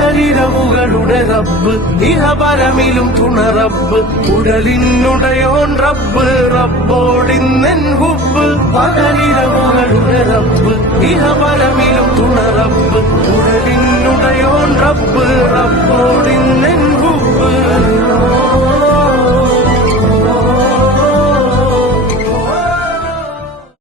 പകലിരവുകളുടെ റബ്ബ് ഇഹപരമിലും തുണ റബ്ബ് ഉടലിനുടയോൻ റബ്ബ് റബ്ബോടിന്നെൻ ഹുബ്ബ് പകലിരവുകളുടെ റബ്ബ് ഇഹപരമിലും തുണ റബ്ബ് ഉടലിനുടയോൻ റബ്ബ് റബ്ബോ